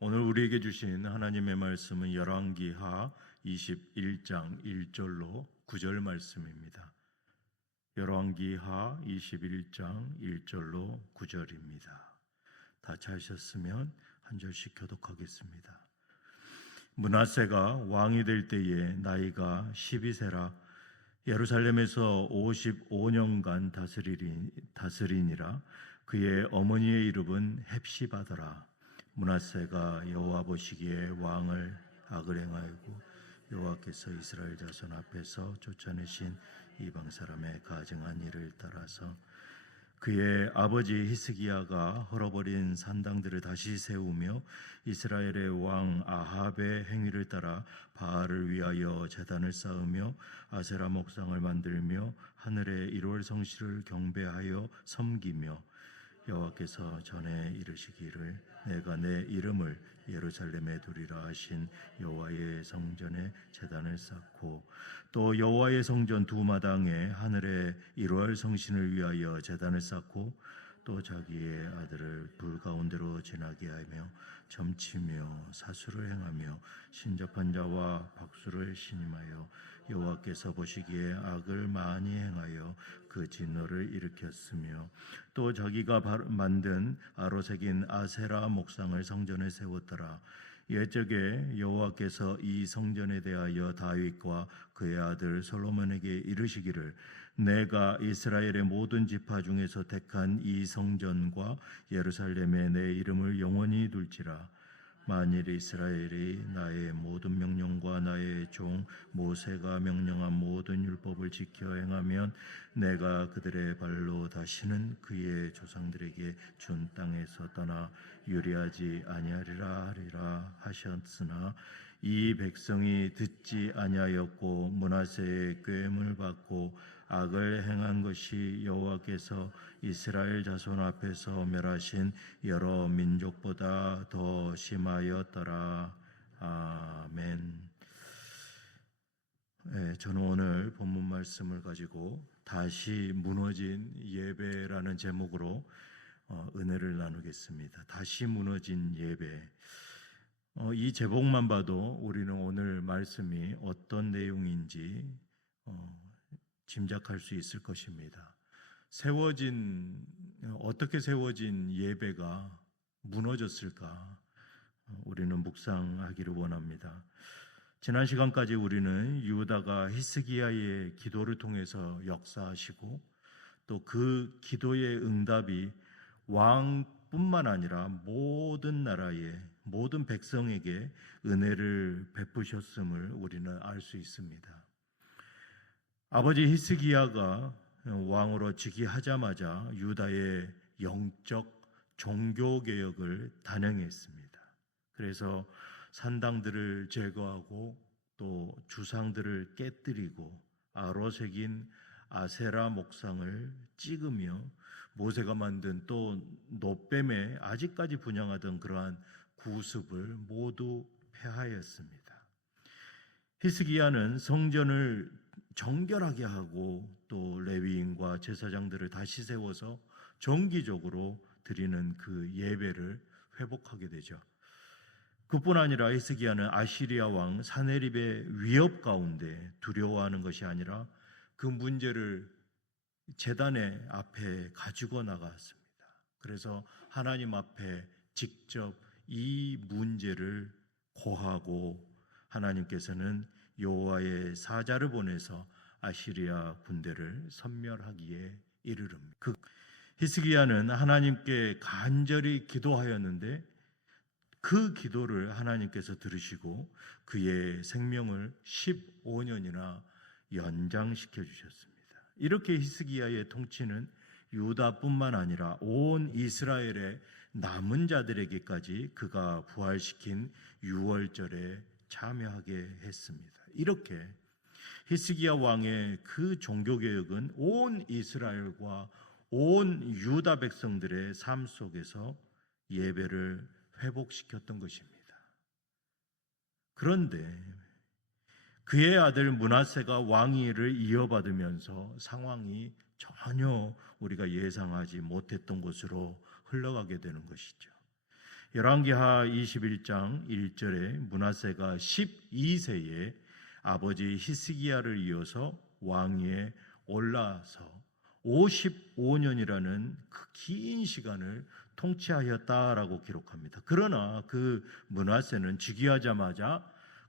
오늘 우리에게 주신 하나님의 말씀은 열왕기하 21장 1절로 9절 말씀입니다. 열왕기하 21장 1절로 9절입니다. 다 찾으셨으면 한 절씩 교독하겠습니다. 문하세가 왕이 될 때에 나이가 12세라 예루살렘에서 55년간 다스리리, 다스리니라 그의 어머니의 이름은 헵시바더라 문하세가 여호와 보시기에 왕을 악을 행하였고 여호와께서 이스라엘 자손 앞에서 쫓아내신 이방 사람의 가증한 일을 따라서 그의 아버지 히스기야가 헐어버린 산당들을 다시 세우며 이스라엘의 왕 아합의 행위를 따라 바알을 위하여 제단을 쌓으며 아세라 목상을 만들며 하늘의 일월 성실을 경배하여 섬기며 여호와께서 전에 이르시기를 내가 내 이름을 예루살렘에 두리라 하신 여호와의 성전에 제단을 쌓고 또 여호와의 성전 두 마당에 하늘의 일월 성신을 위하여 제단을 쌓고 또 자기의 아들을 불 가운데로 지나게 하며 점치며 사수를 행하며 신접한 자와 박수를 신임하여 여호와께서 보시기에 악을 많이 행하여 그 진노를 일으켰으며 또 자기가 바- 만든 아로색인 아세라 목상을 성전에 세웠더라. 옛적에 여호와께서 이 성전에 대하여 다윗과 그의 아들 솔로몬에게 이르시기를 내가 이스라엘의 모든 지파 중에서 택한 이 성전과 예루살렘에 내 이름을 영원히 둘지라 만일 이스라엘이 나의 모든 명령과 나의 종 모세가 명령한 모든 율법을 지켜 행하면 내가 그들의 발로 다시는 그의 조상들에게 준 땅에서 떠나 유리하지 아니하리라 하리라 하셨으나 이 백성이 듣지 아니하였고 문하세의 꾀임을 받고 악을 행한 것이 여호와께서 이스라엘 자손 앞에서 멸하신 여러 민족보다 더 심하였더라. 아멘. 예, 저는 오늘 본문 말씀을 가지고 다시 무너진 예배라는 제목으로 어, 은혜를 나누겠습니다. 다시 무너진 예배. 어, 이 제목만 봐도 우리는 오늘 말씀이 어떤 내용인지 어, 짐작할 수 있을 것입니다. 세워진 어떻게 세워진 예배가 무너졌을까? 어, 우리는 묵상하기를 원합니다. 지난 시간까지 우리는 유다가 히스기야의 기도를 통해서 역사하시고 또 그 기도의 응답이 왕뿐만 아니라 모든 나라의 모든 백성에게 은혜를 베푸셨음을 우리는 알 수 있습니다. 아버지 히스기야가 왕으로 즉위하자마자 유다의 영적 종교 개혁을 단행했습니다. 그래서 산당들을 제거하고 또 주상들을 깨뜨리고 아로색인 아세라 목상을 찍으며 모세가 만든 또 노뱀에 아직까지 분양하던 그러한 구습을 모두 폐하였습니다. 히스기야는 성전을 정결하게 하고 또 레위인과 제사장들을 다시 세워서 정기적으로 드리는 그 예배를 회복하게 되죠. 그뿐 아니라 히스기야는 아시리아 왕 사네립의 위협 가운데 두려워하는 것이 아니라 그 문제를 재단의 앞에 가지고 나갔습니다. 그래서 하나님 앞에 직접 이 문제를 고하고 하나님께서는 여호와의 사자를 보내서 아시리아 군대를 섬멸하기에 이르릅니다. 그 히스기야는 하나님께 간절히 기도하였는데 그 기도를 하나님께서 들으시고 그의 생명을 15년이나 연장시켜 주셨습니다. 이렇게 히스기야의 통치는 유다뿐만 아니라 온 이스라엘의 남은 자들에게까지 그가 부활시킨 유월절에 참여하게 했습니다. 이렇게 히스기야 왕의 그 종교 개혁은 온 이스라엘과 온 유다 백성들의 삶 속에서 예배를 회복시켰던 것입니다. 그런데 그의 아들 문하세가 왕위를 이어받으면서 상황이 전혀 우리가 예상하지 못했던 곳으로 흘러가게 되는 것이죠. 열왕기하 21장 1절에 문하세가 12세에 아버지 히스기야를 이어서 왕위에 올라서 55년이라는 그 긴 시간을 통치하였다라고 기록합니다. 그러나 그 문하세는 즉위하자마자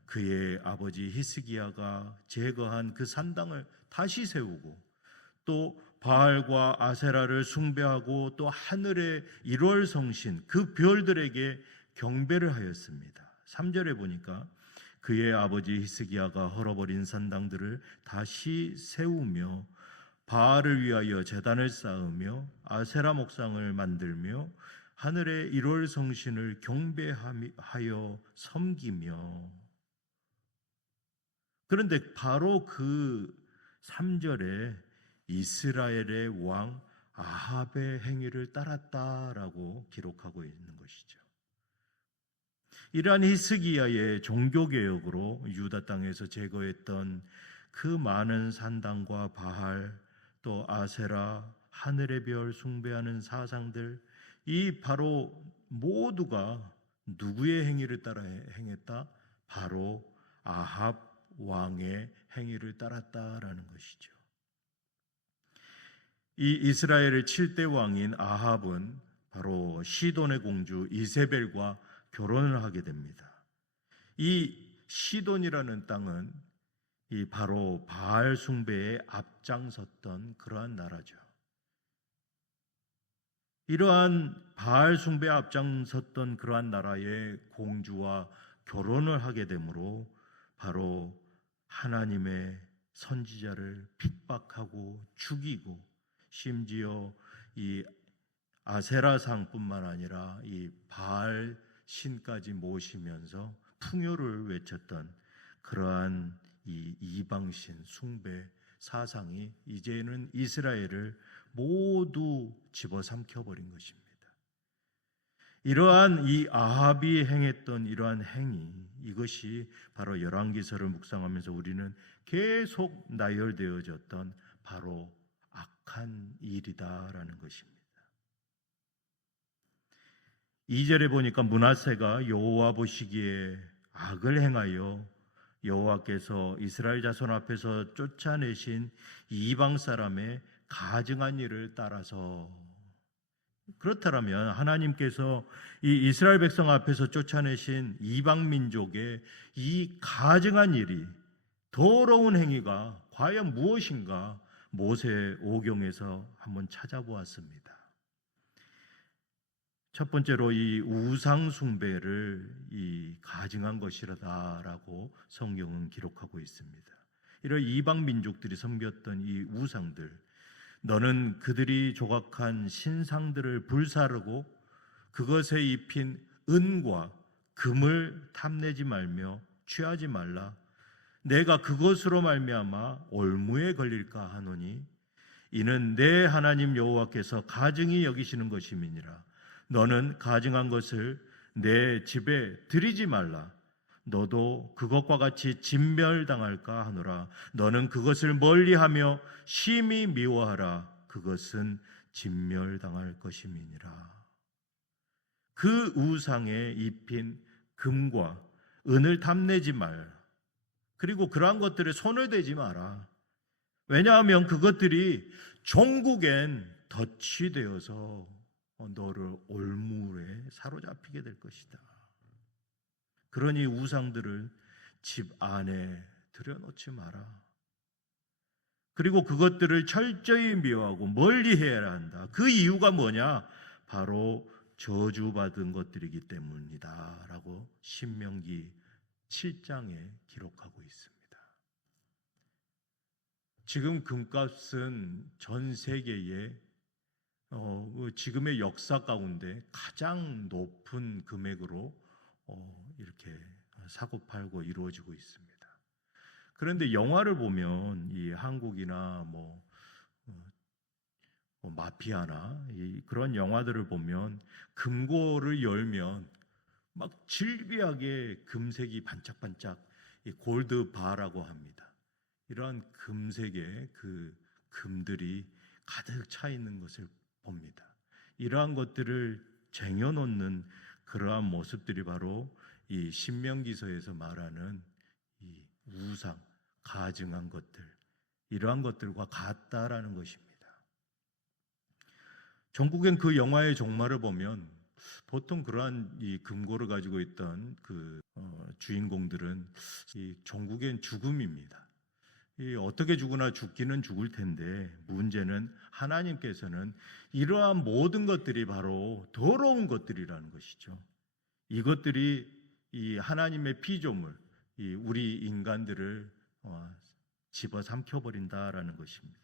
그의 아버지 히스기야가 제거한 그 산당을 다시 세우고 또 바알과 아세라를 숭배하고 또 하늘의 일월 성신 그 별들에게 경배를 하였습니다. 3절에 보니까 그의 아버지 히스기야가 헐어버린 산당들을 다시 세우며 바알을 위하여 제단을 쌓으며 아세라 목상을 만들며 하늘의 일월 성신을 경배하여 섬기며 그런데 바로 그 3절에 이스라엘의 왕 아합의 행위를 따랐다라고 기록하고 있는 것이죠. 이러한 히스기야의 종교 개혁으로 유다 땅에서 제거했던 그 많은 산당과 바할 또 아세라 하늘의 별 숭배하는 사상들 이 바로 모두가 누구의 행위를 따라 행했다? 바로 아합 왕의 행위를 따랐다라는 것이죠. 이 이스라엘의 7대 왕인 아합은 바로 시돈의 공주 이세벨과 결혼을 하게 됩니다. 이 시돈이라는 땅은 이 바로 바알 숭배에 앞장섰던 그러한 나라죠. 이러한 바알 숭배에 앞장섰던 그러한 나라의 공주와 결혼을 하게 되므로 바로 하나님의 선지자를 핍박하고 죽이고 심지어 이 아세라상뿐만 아니라 이 바알 신까지 모시면서 풍요를 외쳤던 그러한 이 이방신 숭배 사상이 이제는 이스라엘을 모두 집어삼켜 버린 것입니다. 이러한 이 아합이 행했던 이러한 행위 이것이 바로 열왕기서를 묵상하면서 우리는 계속 나열되어졌던 바로 악한 일이다라는 것입니다. 2절에 보니까 문하세가 여호와 보시기에 악을 행하여 여호와께서 이스라엘 자손 앞에서 쫓아내신 이방 사람의 가증한 일을 따라서 그렇다면 하나님께서 이 이스라엘 백성 앞에서 쫓아내신 이방 민족의 이 가증한 일이 더러운 행위가 과연 무엇인가 모세 오경에서 한번 찾아보았습니다. 첫 번째로 이 우상 숭배를 이 가증한 것이라다라고 성경은 기록하고 있습니다. 이런 이방 민족들이 섬겼던 이 우상들, 너는 그들이 조각한 신상들을 불사르고 그것에 입힌 은과 금을 탐내지 말며 취하지 말라. 내가 그것으로 말미암아 올무에 걸릴까 하노니 이는 내 하나님 여호와께서 가증히 여기시는 것임이니라. 너는 가증한 것을 내 집에 들이지 말라. 너도 그것과 같이 진멸당할까 하노라. 너는 그것을 멀리하며 심히 미워하라. 그것은 진멸당할 것임이니라. 그 우상에 입힌 금과 은을 탐내지 말. 그리고 그러한 것들에 손을 대지 마라. 왜냐하면 그것들이 종국엔 덫이 되어서 너를 올무에 사로잡히게 될 것이다. 그러니 우상들을 집 안에 들여놓지 마라. 그리고 그것들을 철저히 미워하고 멀리 해야 한다. 그 이유가 뭐냐? 바로 저주받은 것들이기 때문이다. 라고 신명기 7장에 기록하고 있습니다. 지금 금값은 전 세계에 어, 그 지금의 역사 가운데 가장 높은 금액으로 어, 이렇게 사고 팔고 이루어지고 있습니다. 그런데 영화를 보면 이 한국이나 뭐, 어, 뭐 마피아나 그런 영화들을 보면 금고를 열면 막 질비하게 금색이 반짝반짝 골드 바라고 합니다. 이러한 금색의 그 금들이 가득 차 있는 것을 봅니다. 이러한 것들을 쟁여놓는 그러한 모습들이 바로 이 신명기서에서 말하는 이 우상, 가증한 것들, 이러한 것들과 같다라는 것입니다. 전국엔 그 영화의 종말을 보면 보통 그러한 이 금고를 가지고 있던 그 어, 주인공들은 이 종국엔 죽음입니다. 이 어떻게 죽으나 죽기는 죽을 텐데 문제는 하나님께서는 이러한 모든 것들이 바로 더러운 것들이라는 것이죠. 이것들이 이 하나님의 피조물, 이 우리 인간들을 어, 집어 삼켜 버린다라는 것입니다.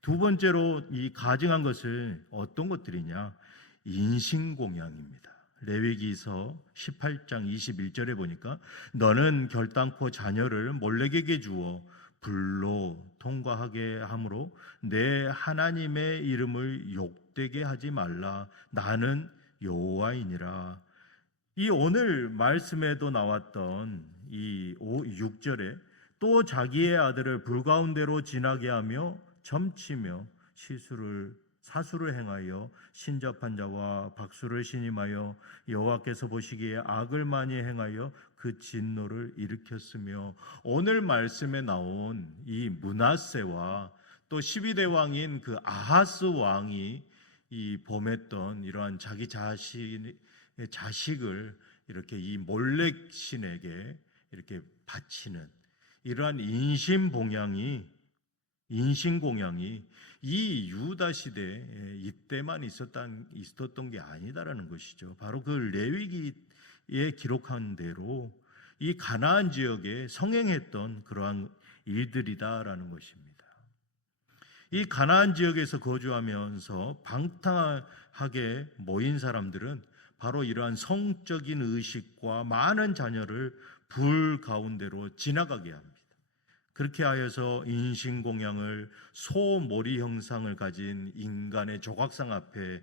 두 번째로 이 가증한 것을 어떤 것들이냐? 인신공양입니다. 레위기서 18장 21절에 보니까 너는 결단코 자녀를 몰래에게 주어 불로 통과하게 함으로 내 하나님의 이름을 욕되게 하지 말라 나는 여호와이니라. 이 오늘 말씀에도 나왔던 이 6절에 또 자기의 아들을 불 가운데로 지나게 하며 점치며 시수를 사수를 행하여 신접한 자와 박수를 신임하여 여호와께서 보시기에 악을 많이 행하여 그 진노를 일으켰으며 오늘 말씀에 나온 이 문하세와 또 12대 왕인 그 아하스 왕이 이 범했던 이러한 자기 자신의 자식을 이렇게 이 몰렉 신에게 이렇게 바치는 이러한 인신 봉양이 인신 공양이 이 유다 시대 이때만 있었던 있었던 게 아니다라는 것이죠. 바로 그 레위기에 기록한 대로 이 가나안 지역에 성행했던 그러한 일들이다라는 것입니다. 이 가나안 지역에서 거주하면서 방탕하게 모인 사람들은 바로 이러한 성적인 의식과 많은 자녀를 불 가운데로 지나가게 합니다. 그렇게 하여서 인신공양을 소모리 형상을 가진 인간의 조각상 앞에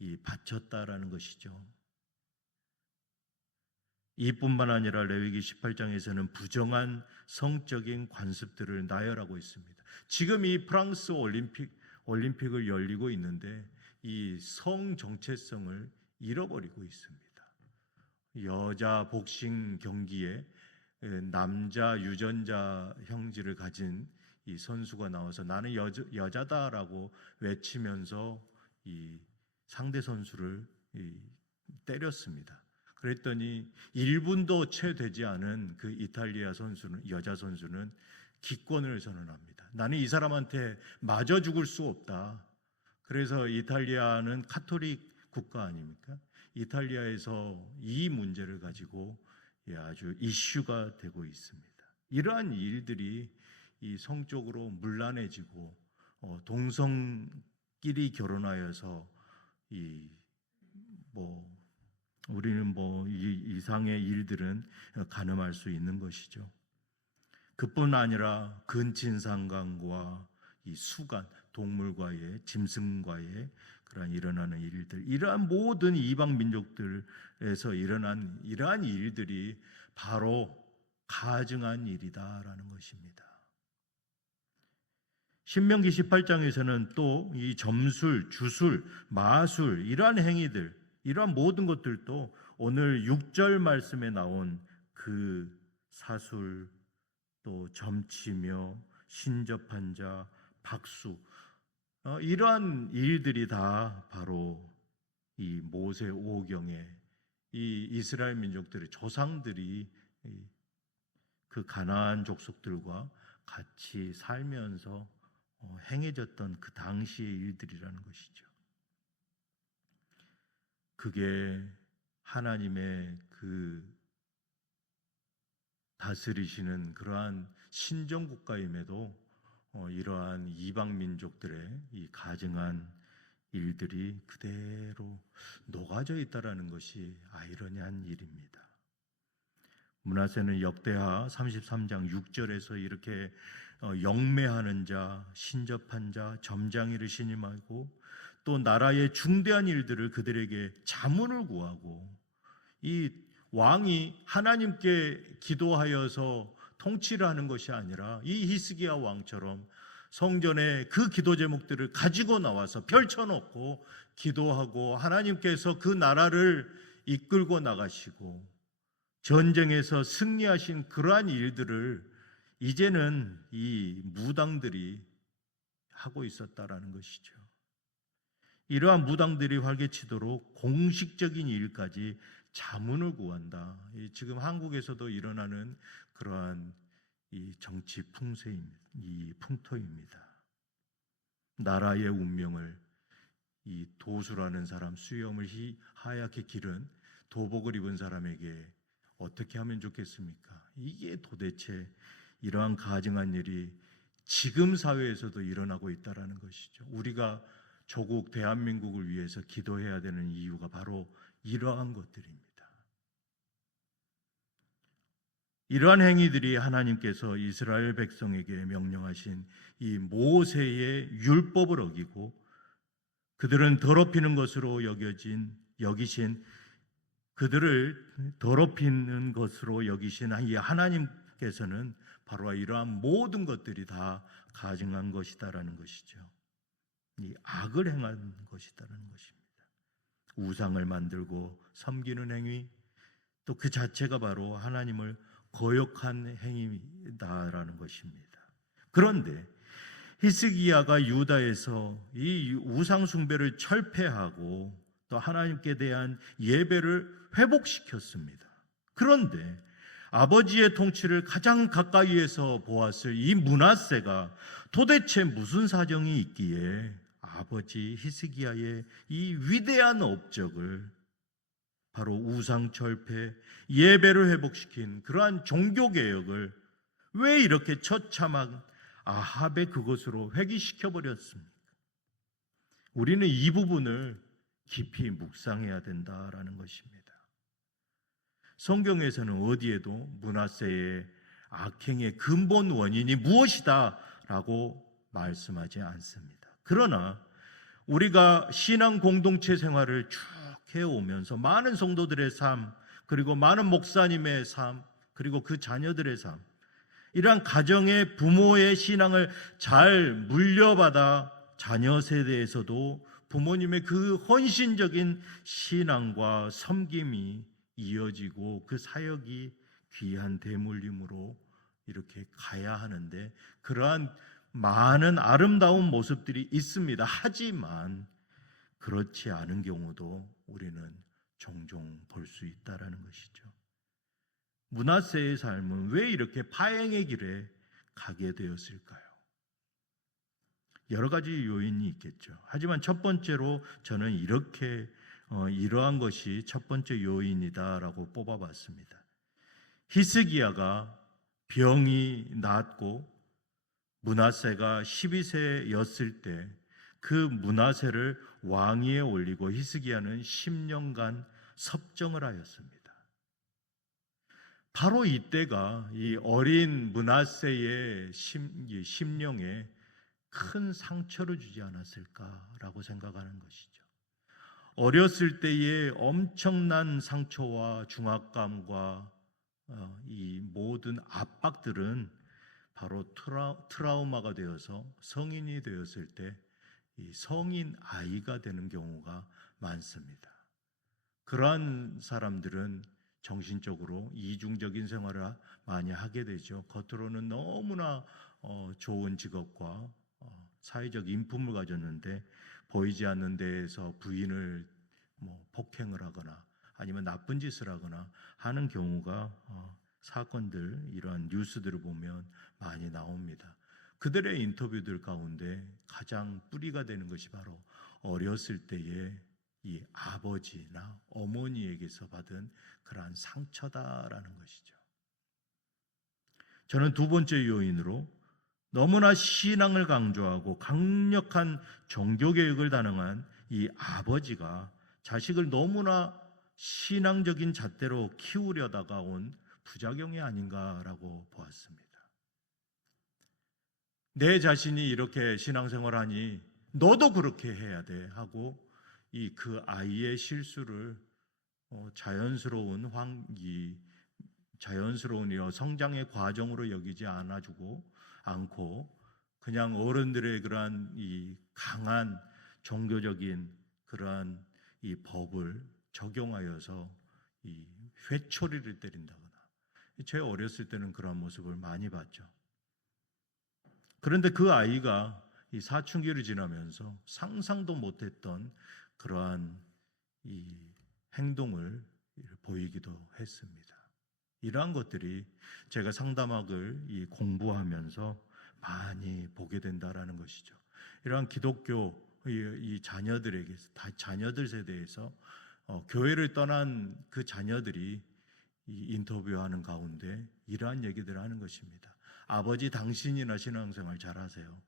이 바쳤다라는 것이죠. 이뿐만 아니라 레위기 18장에서는 부정한 성적인 관습들을 나열하고 있습니다. 지금 이 프랑스 올림픽 올림픽을 열리고 있는데 이 성 정체성을 잃어버리고 있습니다. 여자 복싱 경기에 남자 유전자 형질을 가진 이 선수가 나와서 나는 여자, 여자다라고 외치면서 이 상대 선수를 이 때렸습니다. 그랬더니 1분도 채 되지 않은 그 이탈리아 선수는 여자 선수는 기권을 선언합니다. 나는 이 사람한테 맞아 죽을 수 없다. 그래서 이탈리아는 카톨릭 국가 아닙니까? 이탈리아에서 이 문제를 가지고 예, 아주 이슈가 되고 있습니다. 이러한 일들이 이 성적으로 물란해지고 어, 동성끼리 결혼하여서 이 뭐 우리는 뭐이 이상의 일들은 가늠할 수 있는 것이죠. 그뿐 아니라 근친상간과 이 수간 동물과의 짐승과의 그러한 일어나는 일들, 이러한 모든 이방 민족들에서 일어난 이러한 일들이 바로 가증한 일이다라는 것입니다. 신명기 18장에서는 또 이 점술, 주술, 마술 이러한 행위들, 이러한 모든 것들도 오늘 6절 말씀에 나온 그 사술 또 점치며 신접한 자, 박수 어, 이러한 일들이 다 바로 이 모세 오경에 이 이스라엘 민족들의 조상들이 그 가나안 족속들과 같이 살면서 어, 행해졌던 그 당시의 일들이라는 것이죠. 그게 하나님의 그 다스리시는 그러한 신정 국가임에도 어, 이러한 이방 민족들의 이 가증한 일들이 그대로 녹아져 있다라는 것이 아이러니한 일입니다. 문하세는 역대하 33장 6절에서 이렇게 어, 영매하는 자, 신접한 자, 점장이를 신임하고 또 나라의 중대한 일들을 그들에게 자문을 구하고 이 왕이 하나님께 기도하여서 통치를 하는 것이 아니라 이 히스기야 왕처럼 성전에 그 기도 제목들을 가지고 나와서 펼쳐놓고 기도하고 하나님께서 그 나라를 이끌고 나가시고 전쟁에서 승리하신 그러한 일들을 이제는 이 무당들이 하고 있었다라는 것이죠. 이러한 무당들이 활개치도록 공식적인 일까지 자문을 구한다. 이 지금 한국에서도 일어나는 그러한 이 정치 풍세입니다. 이 풍토입니다. 나라의 운명을 이 도수라는 사람 수염을 희- 하얗게 기른 도복을 입은 사람에게 어떻게 하면 좋겠습니까? 이게 도대체 이러한 가증한 일이 지금 사회에서도 일어나고 있다라는 것이죠. 우리가 조국 대한민국을 위해서 기도해야 되는 이유가 바로 이러한 것들입니다. 이러한 행위들이 하나님께서 이스라엘 백성에게 명령하신 이 모세의 율법을 어기고 그들은 더럽히는 것으로 여겨진 여기신 그들을 더럽히는 것으로 여기신 이 하나님께서는 바로 이러한 모든 것들이 다 가증한 것이다라는 것이죠. 이 악을 행한 것이다라는 것입니다. 우상을 만들고 섬기는 행위 또 그 자체가 바로 하나님을 거역한 행위다라는 것입니다. 그런데 히스기야가 유다에서 이 우상 숭배를 철폐하고 또 하나님께 대한 예배를 회복시켰습니다. 그런데 아버지의 통치를 가장 가까이에서 보았을 이 문하세가 도대체 무슨 사정이 있기에 아버지 히스기야의 이 위대한 업적을 바로 우상 철폐, 예배를 회복시킨 그러한 종교 개혁을 왜 이렇게 처참한 아합의 그것으로 회귀시켜 버렸습니까? 우리는 이 부분을 깊이 묵상해야 된다라는 것입니다. 성경에서는 어디에도 문하세의 악행의 근본 원인이 무엇이다라고 말씀하지 않습니다. 그러나 우리가 신앙 공동체 생활을 쭉 해 오면서 많은 성도들의 삶, 그리고 많은 목사님의 삶, 그리고 그 자녀들의 삶, 이러한 가정의 부모의 신앙을 잘 물려받아 자녀 세대에서도 부모님의 그 헌신적인 신앙과 섬김이 이어지고 그 사역이 귀한 대물림으로 이렇게 가야 하는데 그러한 많은 아름다운 모습들이 있습니다. 하지만 그렇지 않은 경우도 우리는 종종 볼 수 있다라는 것이죠. 문하세의 삶은 왜 이렇게 파행의 길에 가게 되었을까요? 여러 가지 요인이 있겠죠. 하지만 첫 번째로 저는 이렇게 어, 이러한 것이 첫 번째 요인이다라고 뽑아봤습니다. 히스기야가 병이 낫고 문하세가 12세였을 때 그 문하세를 왕위에 올리고 히스기야는 10년간 섭정을 하였습니다. 바로 이때가 이 어린 문하세의 심령에 큰 상처를 주지 않았을까라고 생각하는 것이죠. 어렸을 때의 엄청난 상처와 중압감과 어, 이 모든 압박들은 바로 트라, 트라우마가 되어서 성인이 되었을 때이 성인 아이가 되는 경우가 많습니다. 그러한 사람들은 정신적으로 이중적인 생활을 많이 하게 되죠. 겉으로는 너무나 어, 좋은 직업과 어, 사회적 인품을 가졌는데 보이지 않는 데에서 부인을 뭐 폭행을 하거나 아니면 나쁜 짓을 하거나 하는 경우가 어, 사건들 이러한 뉴스들을 보면 많이 나옵니다. 그들의 인터뷰들 가운데 가장 뿌리가 되는 것이 바로 어렸을 때의 이 아버지나 어머니에게서 받은 그러한 상처다라는 것이죠. 저는 두 번째 요인으로 너무나 신앙을 강조하고 강력한 종교 개혁을 단행한 이 아버지가 자식을 너무나 신앙적인 잣대로 키우려다가 온 부작용이 아닌가라고 보았습니다. 내 자신이 이렇게 신앙생활하니 너도 그렇게 해야 돼 하고 이 그 아이의 실수를 어, 자연스러운 환기, 자연스러운 이 성장의 과정으로 여기지 않아주고 않고 그냥 어른들의 그러한 이 강한 종교적인 그러한 이 법을 적용하여서 이 회초리를 때린다거나 제 어렸을 때는 그런 모습을 많이 봤죠. 그런데 그 아이가 이 사춘기를 지나면서 상상도 못했던 그러한 이 행동을 보이기도 했습니다. 이러한 것들이 제가 상담학을 이 공부하면서 많이 보게 된다라는 것이죠. 이러한 기독교 이, 이 자녀들에게 다 자녀들 세대에서 어, 교회를 떠난 그 자녀들이 이 인터뷰하는 가운데 이러한 얘기들을 하는 것입니다. 아버지 당신이나 신앙생활 잘하세요.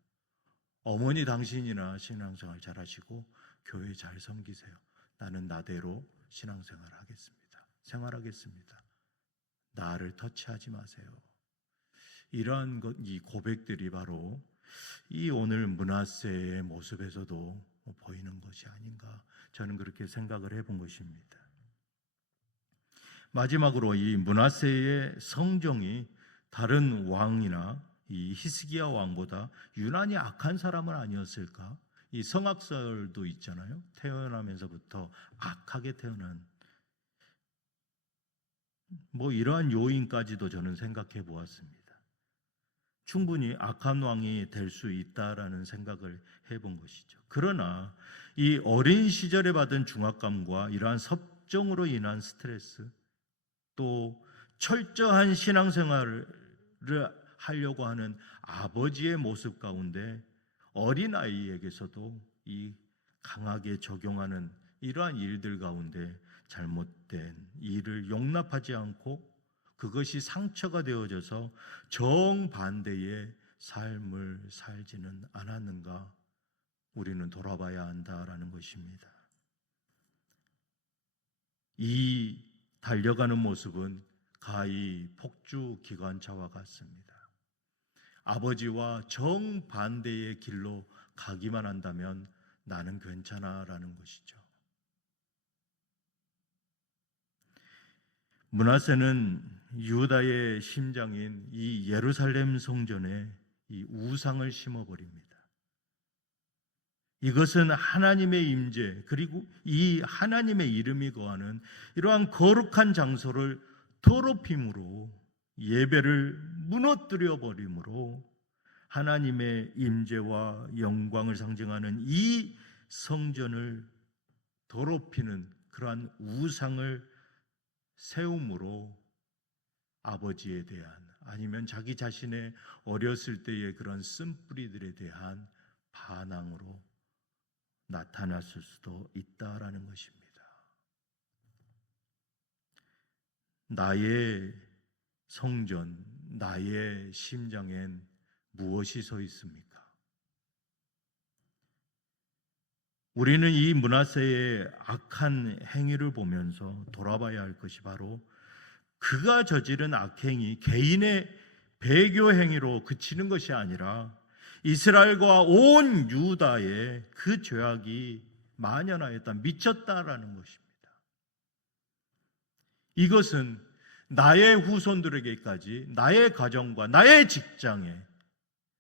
어머니 당신이나 신앙생활 잘하시고 교회 잘 섬기세요. 나는 나대로 신앙생활 하겠습니다. 생활하겠습니다. 나를 터치하지 마세요. 이러한 것, 이 고백들이 바로 이 오늘 문화세의 모습에서도 보이는 것이 아닌가 저는 그렇게 생각을 해본 것입니다. 마지막으로 이 문화세의 성정이 다른 왕이나 이 히스기야 왕보다 유난히 악한 사람은 아니었을까? 이 성악설도 있잖아요. 태어나면서부터 악하게 태어난 뭐 이러한 요인까지도 저는 생각해 보았습니다. 충분히 악한 왕이 될 수 있다라는 생각을 해본 것이죠. 그러나 이 어린 시절에 받은 중압감과 이러한 섭정으로 인한 스트레스 또 철저한 신앙생활을 하려고 하는 아버지의 모습 가운데 어린 아이에게서도 이 강하게 적용하는 이러한 일들 가운데 잘못된 일을 용납하지 않고 그것이 상처가 되어져서 정반대의 삶을 살지는 않았는가 우리는 돌아봐야 한다라는 것입니다. 이 달려가는 모습은 가히 폭주 기관차와 같습니다. 아버지와 정반대의 길로 가기만 한다면 나는 괜찮아라는 것이죠. 문하세는 유다의 심장인 이 예루살렘 성전에 이 우상을 심어 버립니다. 이것은 하나님의 임재 그리고 이 하나님의 이름이 거하는 이러한 거룩한 장소를 더럽힘으로 예배를 무너뜨려 버림으로 하나님의 임재와 영광을 상징하는 이 성전을 더럽히는 그러한 우상을 세움으로 아버지에 대한 아니면 자기 자신의 어렸을 때의 그런 쓴뿌리들에 대한 반항으로 나타났을 수도 있다라는 것입니다. 나의 성전, 나의 심장엔 무엇이 서 있습니까? 우리는 이 문하세의 악한 행위를 보면서 돌아봐야 할 것이 바로 그가 저지른 악행이 개인의 배교 행위로 그치는 것이 아니라 이스라엘과 온 유다의 그 죄악이 만연하였다, 미쳤다라는 것입니다. 이것은 나의 후손들에게까지 나의 가정과 나의 직장에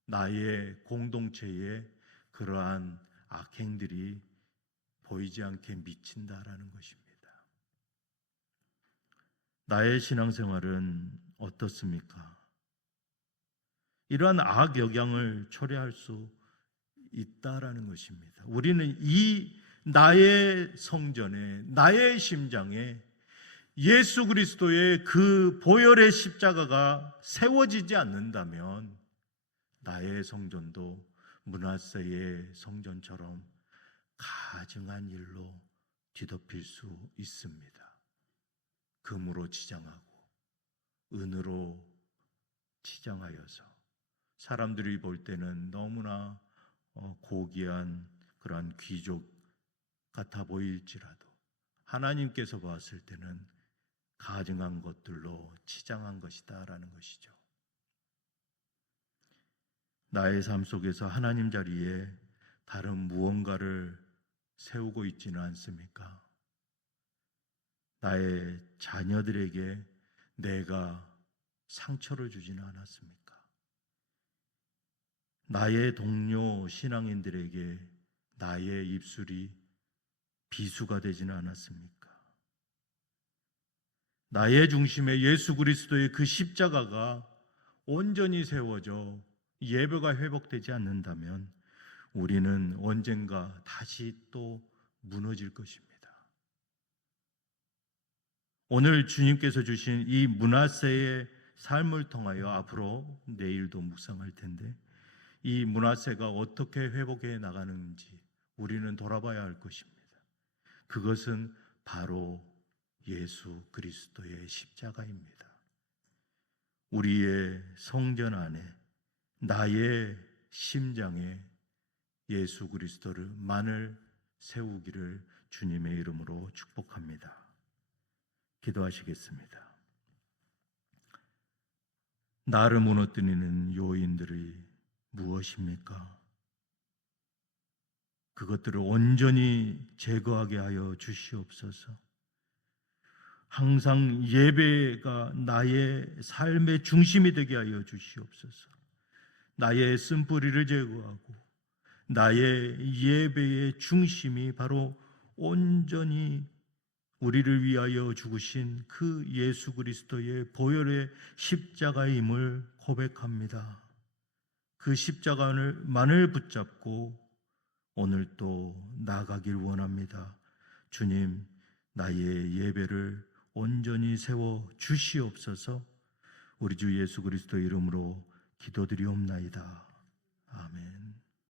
나의 공동체에 그러한 악행들이 보이지 않게 미친다라는 것입니다. 나의 신앙생활은 어떻습니까? 이러한 악 영향을 초래할 수 있다라는 것입니다. 우리는 이 나의 성전에 나의 심장에 예수 그리스도의 그 보혈의 십자가가 세워지지 않는다면 나의 성전도 문하세의 성전처럼 가증한 일로 뒤덮일 수 있습니다. 금으로 치장하고 은으로 치장하여서 사람들이 볼 때는 너무나 어, 고귀한 그러한 귀족 같아 보일지라도 하나님께서 봤을 때는 가증한 것들로 치장한 것이다라는 것이죠. 나의 삶 속에서 하나님 자리에 다른 무언가를 세우고 있지는 않습니까? 나의 자녀들에게 내가 상처를 주지는 않았습니까? 나의 동료 신앙인들에게 나의 입술이 비수가 되지는 않았습니까? 나의 중심에 예수 그리스도의 그 십자가가 온전히 세워져 예배가 회복되지 않는다면 우리는 언젠가 다시 또 무너질 것입니다. 오늘 주님께서 주신 이 문하세의 삶을 통하여 앞으로 내일도 묵상할 텐데 이 문하세가 어떻게 회복해 나가는지 우리는 돌아봐야 할 것입니다. 그것은 바로 예수 그리스도의 십자가입니다. 우리의 성전 안에 나의 심장에 예수 그리스도를 만을 세우기를 주님의 이름으로 축복합니다. 기도하시겠습니다. 나를 무너뜨리는 요인들이 무엇입니까? 그것들을 온전히 제거하게 하여 주시옵소서. 항상 예배가 나의 삶의 중심이 되게 하여 주시옵소서. 나의 쓴뿌리를 제거하고 나의 예배의 중심이 바로 온전히 우리를 위하여 죽으신 그 예수 그리스도의 보혈의 십자가임을 고백합니다. 그 십자가만을 붙잡고 오늘 또 나가길 원합니다. 주님, 나의 예배를 온전히 세워 주시옵소서. 우리 주 예수 그리스도 이름으로 기도드리옵나이다. 아멘.